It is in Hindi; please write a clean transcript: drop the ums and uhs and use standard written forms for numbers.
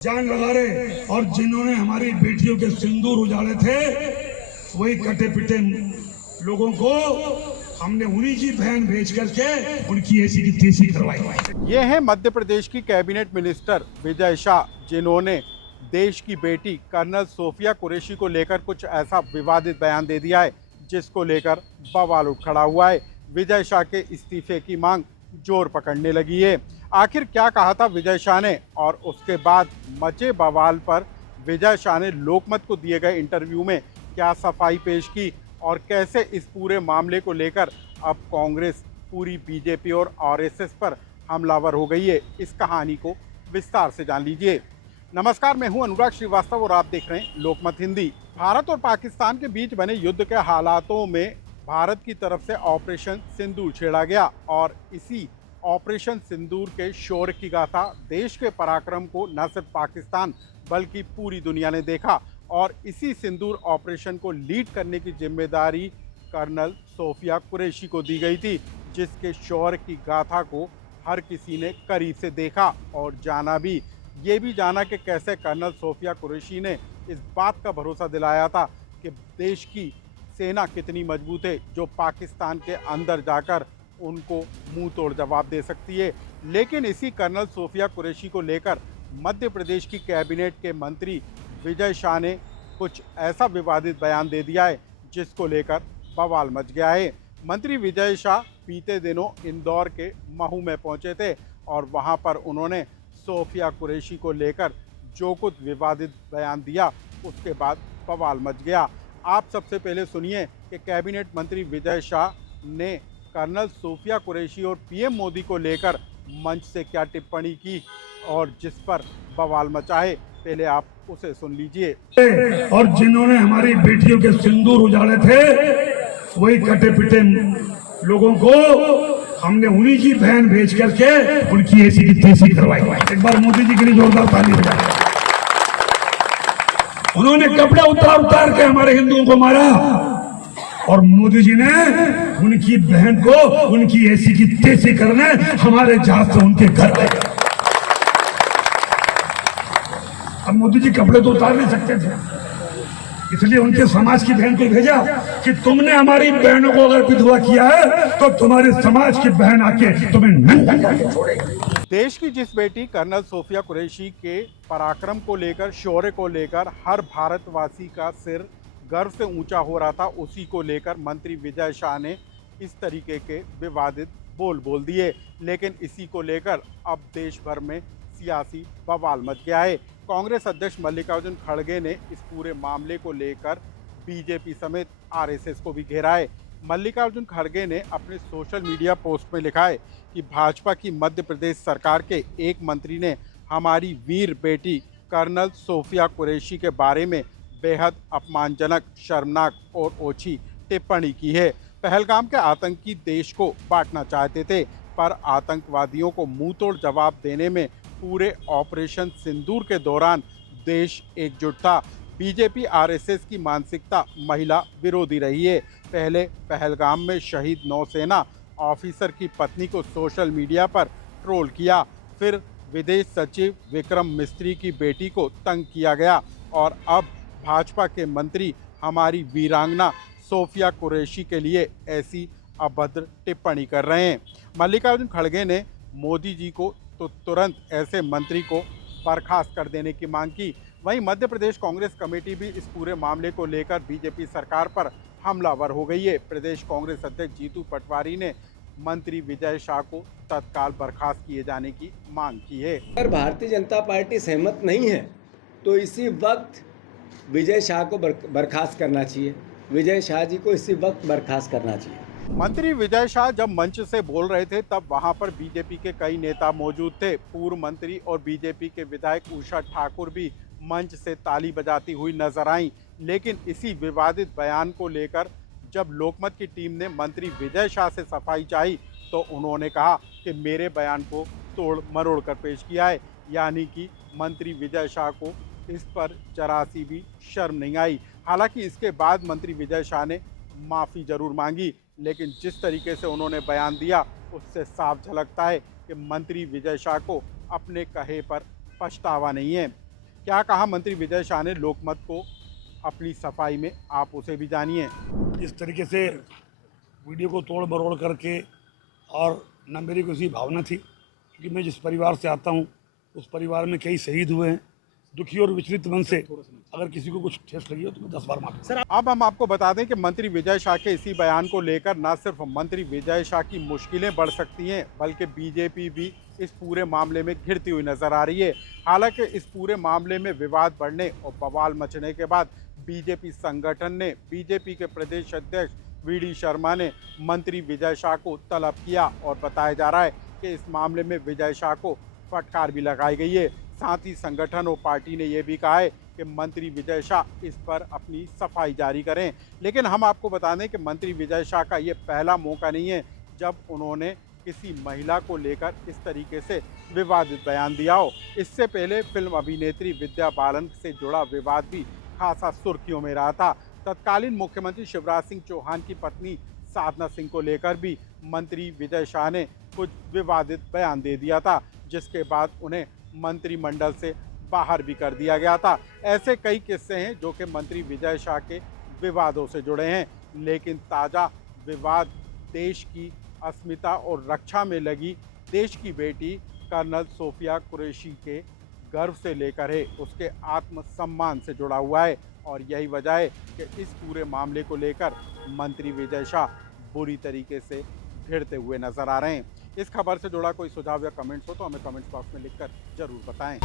जान लगा रहे और जिन्होंने हमारी बेटियों के सिंदूर उजाड़े थे वही कटे पिटे लोगों को हमने उन्हीं की बहन भेज करके उनकी ऐसी की तैसी करवाई। ये है मध्य प्रदेश की कैबिनेट मिनिस्टर विजय शाह, जिन्होंने देश की बेटी कर्नल सोफिया कुरैशी को लेकर कुछ ऐसा विवादित बयान दे दिया है जिसको लेकर बवाल उठ खड़ा हुआ है। विजय शाह के इस्तीफे की मांग जोर पकड़ने लगी है। आखिर क्या कहा था विजय शाह ने और उसके बाद मचे बवाल पर विजय शाह ने लोकमत को दिए गए इंटरव्यू में क्या सफाई पेश की और कैसे इस पूरे मामले को लेकर अब कांग्रेस पूरी बीजेपी और आरएसएस पर हमलावर हो गई है, इस कहानी को विस्तार से जान लीजिए। नमस्कार, मैं हूं अनुराग श्रीवास्तव और आप देख रहे हैं लोकमत हिंदी। भारत और पाकिस्तान के बीच बने युद्ध के हालातों में भारत की तरफ से ऑपरेशन सिंदूर छेड़ा गया और इसी ऑपरेशन सिंदूर के शौर्य की गाथा, देश के पराक्रम को न सिर्फ पाकिस्तान बल्कि पूरी दुनिया ने देखा और इसी सिंदूर ऑपरेशन को लीड करने की जिम्मेदारी कर्नल सोफिया कुरैशी को दी गई थी, जिसके शौर्य की गाथा को हर किसी ने करीब से देखा और जाना भी। ये भी जाना कि कैसे कर्नल सोफिया कुरैशी ने इस बात का भरोसा दिलाया था कि देश की सेना कितनी मजबूत है जो पाकिस्तान के अंदर जाकर उनको मुंह तोड़ जवाब दे सकती है। लेकिन इसी कर्नल सोफिया कुरैशी को लेकर मध्य प्रदेश की कैबिनेट के मंत्री विजय शाह ने कुछ ऐसा विवादित बयान दे दिया है जिसको लेकर बवाल मच गया है। मंत्री विजय शाह बीते दिनों इंदौर के महू में पहुंचे थे और वहां पर उन्होंने सोफिया कुरैशी को लेकर जो कुछ विवादित बयान दिया उसके बाद बवाल मच गया। आप सबसे पहले सुनिए कि कैबिनेट मंत्री विजय शाह ने कर्नल सोफिया कुरैशी और पीएम मोदी को लेकर मंच से क्या टिप्पणी की और जिस पर बवाल मचा है, पहले आप उसे सुन लीजिए। और जिन्होंने हमारी बेटियों के सिंदूर उजाड़े थे वही कटे पिटे लोगों को हमने उन्हीं की बहन भेज करके उनकी ऐसी की तैसी करवाई। एक बार मोदी जी के लिए जोरदार ताली बजाएं। उन्होंने कपड़े उतार उतार के हमारे हिंदुओं को मारा और मोदी जी ने उनकी बहन को उनकी ऐसी की तैसी करने हमारे जहाज से उनके घर आए। अब मोदी जी कपड़े तो उतार नहीं सकते थे, इसलिए उनके समाज की बहन को भेजा कि तुमने हमारी बहनों को अगर विधवा किया है तो तुम्हारे समाज की बहन आके तुम्हें नंगा करके छोड़ेगी। देश की जिस बेटी कर्नल सोफिया कुरैशी के पराक्रम को लेकर, शौर्य को लेकर हर भारतवासी का सिर गर्व से ऊंचा हो रहा था, उसी को लेकर मंत्री विजय शाह ने इस तरीके के विवादित बोल दिए। लेकिन इसी को लेकर अब देश भर में सियासी बवाल मच गया है। कांग्रेस अध्यक्ष मल्लिकार्जुन खड़गे ने इस पूरे मामले को लेकर बीजेपी समेत आरएसएस को भी घेरा है। मल्लिकार्जुन खड़गे ने अपने सोशल मीडिया पोस्ट में लिखा है कि भाजपा की मध्य प्रदेश सरकार के एक मंत्री ने हमारी वीर बेटी कर्नल सोफिया कुरैशी के बारे में बेहद अपमानजनक, शर्मनाक और ओछी टिप्पणी की है। पहलगाम के आतंकी देश को बांटना चाहते थे, पर आतंकवादियों को मुंहतोड़ जवाब देने में पूरे ऑपरेशन सिंदूर के दौरान देश एकजुट था। बीजेपी आरएसएस की मानसिकता महिला विरोधी रही है। पहले पहलगाम में शहीद नौसेना ऑफिसर की पत्नी को सोशल मीडिया पर ट्रोल किया, फिर विदेश सचिव विक्रम मिस्त्री की बेटी को तंग किया गया और अब भाजपा के मंत्री हमारी वीरांगना सोफिया कुरैशी के लिए ऐसी अभद्र टिप्पणी कर रहे हैं। मल्लिकार्जुन खड़गे ने मोदी जी को तो तुरंत ऐसे मंत्री को बर्खास्त कर देने की मांग की। वहीं मध्य प्रदेश कांग्रेस कमेटी भी इस पूरे मामले को लेकर बीजेपी सरकार पर हमलावर हो गई है। प्रदेश कांग्रेस अध्यक्ष जीतू पटवारी ने मंत्री विजय शाह को तत्काल बर्खास्त किए जाने की मांग की है। अगर भारतीय जनता पार्टी सहमत नहीं है तो इसी वक्त विजय शाह को बर्खास्त करना चाहिए। विजय शाह जी को इसी वक्त बर्खास्त करना चाहिए। मंत्री विजय शाह जब मंच से बोल रहे थे तब वहां पर बीजेपी के कई नेता मौजूद थे। पूर्व मंत्री और बीजेपी के विधायक उषा ठाकुर भी मंच से ताली बजाती हुई नजर आईं। लेकिन इसी विवादित बयान को लेकर जब लोकमत की टीम ने मंत्री विजय शाह से सफाई चाही तो उन्होंने कहा कि मेरे बयान को तोड़ मरोड़ कर पेश किया है, यानी कि मंत्री विजय शाह को इस पर जरा सी भी शर्म नहीं आई। हालांकि इसके बाद मंत्री विजय शाह ने माफ़ी जरूर मांगी, लेकिन जिस तरीके से उन्होंने बयान दिया उससे साफ झलकता है कि मंत्री विजय शाह को अपने कहे पर पछतावा नहीं है। क्या कहा मंत्री विजय शाह ने लोकमत को अपनी सफाई में, आप उसे भी जानिए। इस तरीके से वीडियो को तोड़ मरोड़ करके, और न मेरी कोई भावना थी, क्योंकि मैं जिस परिवार से आता हूँ उस परिवार में कई शहीद हुए हैं। दुखी और विचलित मन से अगर किसी को कुछ ठेस लगी हो तो मैं 10 बार माफी। सर, अब हम आपको बता दें कि मंत्री विजय शाह के इसी बयान को लेकर न सिर्फ मंत्री विजय शाह की मुश्किलें बढ़ सकती हैं, बल्कि बीजेपी भी इस पूरे मामले में घिरती हुई नजर आ रही है। हालांकि इस पूरे मामले में विवाद बढ़ने और बवाल मचने के बाद बीजेपी संगठन ने, बीजेपी के प्रदेश अध्यक्ष वी.डी. शर्मा ने मंत्री विजय शाह को तलब किया और बताया जा रहा है कि इस मामले में विजय शाह को फटकार भी लगाई गई है। साथ ही संगठन और पार्टी ने यह भी कहा है कि मंत्री विजय शाह इस पर अपनी सफाई जारी करें। लेकिन हम आपको बता दें कि मंत्री विजय शाह का ये पहला मौका नहीं है जब उन्होंने किसी महिला को लेकर इस तरीके से विवादित बयान दिया हो। इससे पहले फिल्म अभिनेत्री विद्या बालन से जुड़ा विवाद भी खासा सुर्खियों में रहा था। तत्कालीन मुख्यमंत्री शिवराज सिंह चौहान की पत्नी साधना सिंह को लेकर भी मंत्री विजय शाह ने कुछ विवादित बयान दे दिया था, जिसके बाद उन्हें मंत्रिमंडल से बाहर भी कर दिया गया था। ऐसे कई किस्से हैं जो कि मंत्री विजय शाह के विवादों से जुड़े हैं। लेकिन ताज़ा विवाद देश की अस्मिता और रक्षा में लगी देश की बेटी कर्नल सोफिया कुरैशी के गर्व से लेकर है, उसके आत्मसम्मान से जुड़ा हुआ है। और यही वजह है कि इस पूरे मामले को लेकर मंत्री विजय शाह बुरी तरीके से घिरते हुए नजर आ रहे हैं। इस खबर से जुड़ा कोई सुझाव या कमेंट्स हो तो हमें कमेंट्स बॉक्स में लिखकर जरूर बताएं।